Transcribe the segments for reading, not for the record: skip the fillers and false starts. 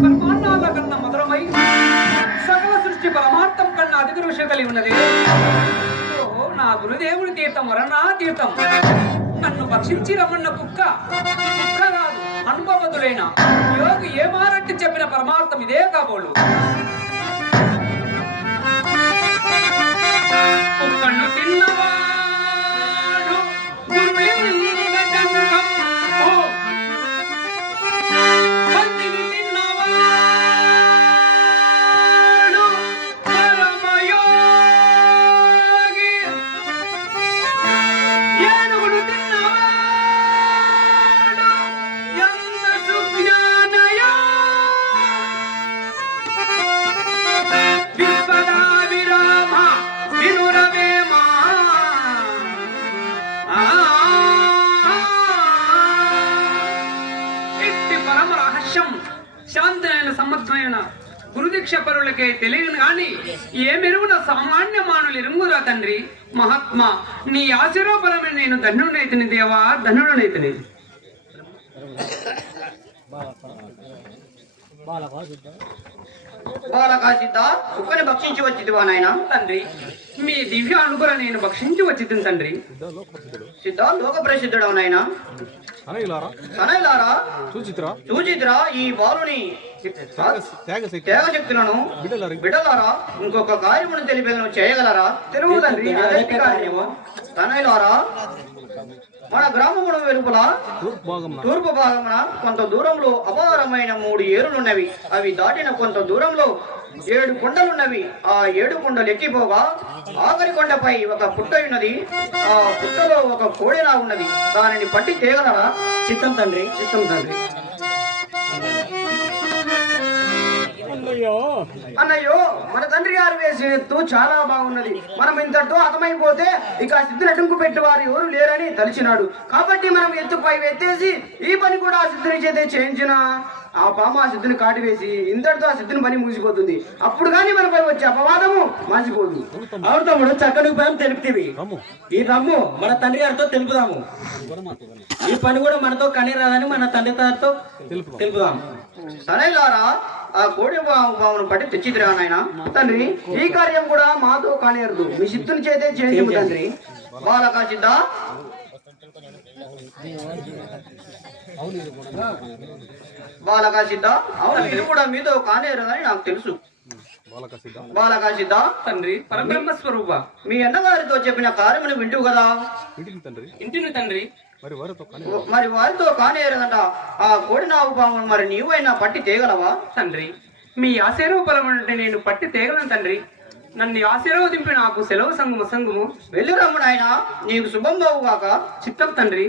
పరమాన్నాల కన్నా మధురమై సకల సృష్టి పరమార్థం కన్నా అధిక ఋషి కలిగి ఉన్నది. ఓ నా గురుదేవుడి తీర్థం వరనా తీర్థం. నన్ను భక్షించి రమ్మన్న కుక్క కాదు, అనుభవతులైన యోగి ఏమారట్టి చెప్పిన పరమార్థం ఇదే కాబోలు. కుక్కను తిన్నవాడు గురులింగ జంగం, పందిని తిన్నవాడు పరమయోగి, ఏనుగును తిన్నవాడు ఎంత సుజ్ఞానయో, విశ్వదా విరామ వినురవేమా. ఇట్టి పరమ రహస్యం శాంతమైన సమర్థమైన గురుదీక్ష పరులకే తెలియను గాని ఏమెరుగున సామాన్య మానులు ఎరుంగురా తండ్రి. మహాత్మా నీ ఆశీర్వబలమే నేను ధన్యుడైతిని దేవా, ధన్యుడైతిని. బాలకా సిద్ధ కుక్కని భక్షించి వచ్చిదివా నాయన? తండ్రి మీ దివ్య అనుగ్రహం నేను భక్షించి వచ్చింది తండ్రి. సిద్ధ లోక ప్రసిద్ధుడవు నాయన. కనైలారా చూచిద్రా ఈ బాలుని త్యాగశక్తులను. బిడ్డలారా ఇంకొక కార్యమును తెలిపేదను చేయగలరా? తెలుగు తండ్రి. కనైలారా మన గ్రామమును వెలుపల తూర్పు భాగమున కొంత దూరంలో అపారమైన 3 ఏరులున్నవి. అవి దాటిన కొంత దూరంలో 7 కొండలున్నవి. ఆ 7 కొండలు ఎక్కిపోగా ఆఖరి కొండపై ఒక పుట్ట ఉన్నది. ఆ పుట్టలో ఒక కోడెలా ఉన్నది. దానిని పట్టి తేగలరా? చిత్తం తండ్రి, చిత్తం తండ్రి. అన్నయ్యో మన తండ్రి గారు వేసే ఎత్తు చాలా బాగున్నది. మనం ఇంతటితో హతమైపోతే ఇక ఆ సిద్ధుని అడ్డుకు పెట్టి వారు ఎవరు లేరని తలిచినాడు. కాబట్టి మనం ఎత్తుపై ఎత్తేసి ఈ పని కూడా ఆ సిద్ధుని చేతే చేయించిన ఆ పామ ఆ సిద్ధుని కాటి వేసి ఇంతటితో ఆ సిద్ధుని పని ముగిసిపోతుంది. అప్పుడు కానీ మనపై వచ్చే అపవాదము మాసిపోదు. అవును తమ్ముడు, చక్కని ఉపాయం తెలుపుతీవి. ఈ రమ్ము మన తండ్రి గారితో తెలుపుదాము. ఈ పని కూడా మనతో కనీ రాదని మన తండ్రి గారితో తెలుపుదాం. సరేలారా ఆ కోడి పామును పట్టి తెచ్చిదిరా నాయన. తండ్రి ఈ కార్యం కూడా మాతో కానేరదు, మీ సిద్ధుని చేతే చేయించము తండ్రి. బాలకా సిద్ధ బాలకా సిద్ధ అవును ఇది కూడా మీతో కానేరదని నాకు తెలుసు. బాలకా సిద్ధ తండ్రి పరబ్రహ్మ స్వరూప మీ అన్నగారితో చెప్పిన కార్యమును వింటూ కదా? ఇంటిని తండ్రి. మరి వారితో కానేరదంట ఆ కోడి నాగు పామును మరి నీవైనా పట్టి తేగలవా? తండ్రి మీ ఆశీర్వబలం అంటే నేను పట్టి తేగలను తండ్రి. నన్ను ఆశీర్వదింపి నాకు సెలవు సంగుము సంగుము. వెళ్ళి రమ్ముడు ఆయన నీకు శుభం బావుగాక. చిత్తం తండ్రి.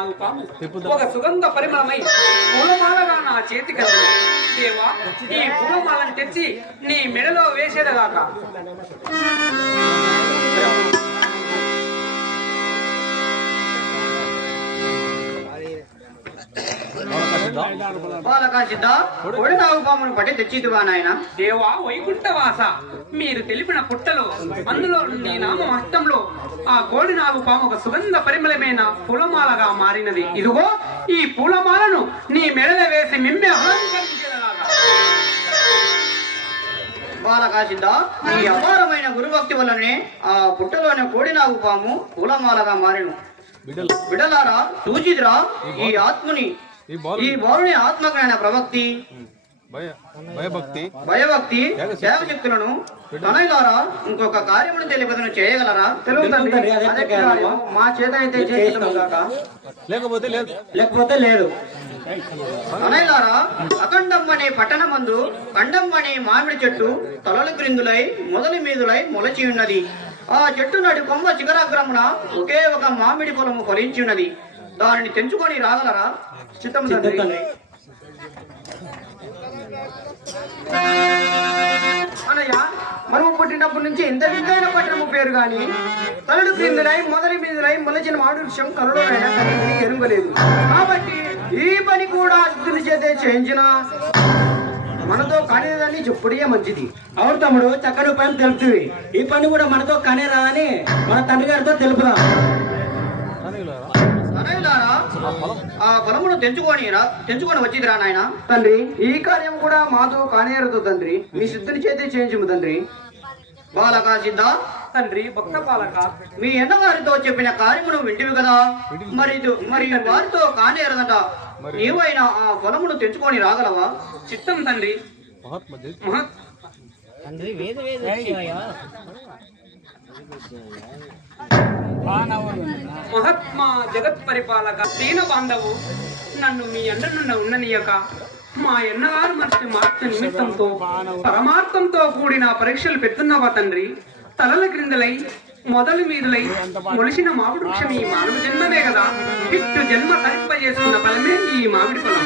నాగు పాము ఒక సుగంధ పరిమళమై పూలమాలగా నా చేతికి అందింది. దేవా, ఈ పూలమాలను తెచ్చి నీ మెడలో వేసేదగాక. బాలకా సిద్ధ కొడి నాగు పామును పట్టి తెచ్చిదివా నాయన. దేవా వైకుంఠవాస, మీరు తెలిపిన పుట్టలో అందులో నీ నామం హస్తంలో ఆ కోడి నాగు పాము ఒక సుగంధ పరిమళమైన పూలమాలగా మారినది. ఇదిగో ఈ పూలమాలను నీ మెడలో వేసి మిమ్మె అలంకరించేదలాగా. బాలకా సిద్ధ ఈ అపారమైన గురుభక్తి వల్లనే ఆ పుట్టలోని కోడి నాగు పాము పూలమాలగా మారిను. బిడలారా చూచిదిరా ఈ ఆత్మని, ఈ బాలుని ఆత్మజ్ఞాన ప్రవక్తి భయభక్తి త్యాగశక్తులను తనయులారా ఇంకొక కార్యమును తెలియబదును చేయగలరా? తెలుగుతండ్రి, అదే కార్యం మా చేత అయితే చేస్తాము గాక. లేకపోతే లేదు. తనయులారా అఖండం అనే పట్టణమందు ఖండం అనే మామిడి చెట్టు తలలు క్రిందులై మొదలు మీదులై మొలచి ఉన్నది. ఆ చెట్టు నడి కొమ్మ శిఖరాగ్రమున ఒకే ఒక మామిడి పొలము ఫలించి ఉన్నది. దానిని తెంచుకొని రాగలరా? చిత్తము తండ్రి. అనయ్య, మనము పుట్టినప్పటి నుంచి ఇంత వింతైన పట్టణము పేరు గాని తలడు క్రిందులై మొదలు మీదులై మొలచిన మామిడి వృక్షం కలలో ఎరుగలేదు. కాబట్టి ఈ పని కూడా సిద్ధుని చేతే చేయించిన మనతో కానిదని చెప్పుడే మంచిది. అవును తమ్ముడు, చక్కని ఉపాయం తెలుపుతుంది. ఈ పని కూడా మనతో కానే రాదని మన తండ్రి గారితో తెలుపుదాం. తనయులారా ఆ ఫలమును తెంచుకొని వచ్చిదిరా నాయన. తండ్రి, ఈ కార్యం కూడా మాతో కానేరదు తండ్రి. మీ సిద్ధుని చేతే చేయించము తండ్రి. బాలకా సిద్ధ తండ్రి భక్త పాలక, మీ అన్నగారితో చెప్పిన కార్యమును వింటివి కదా, మరి వారితో కానేరదట. నీవైనా ఆ ఫలమును తెంచుకొని రాగలవా? చిత్తం తండ్రి. మహాత్మా జగత్ పరిపాలక దీన బాంధవు, నన్ను మీ అండనున్న ఉన్ననీయక మా ఎన్నగారు మనసు మార్చ నిమిత్తంతో పరమార్థంతో కూడిన పరీక్షలు పెడుతున్నావా తండ్రి? తలల క్రిందలై మొదలు మీదులై మొలిసిన మామిడి వృక్షం ఈ మానవ జన్మనే కదా. ఇట్టు జన్మ తరింపజేసుకున్న ఫలమే ఈ మామిడి ఫలం.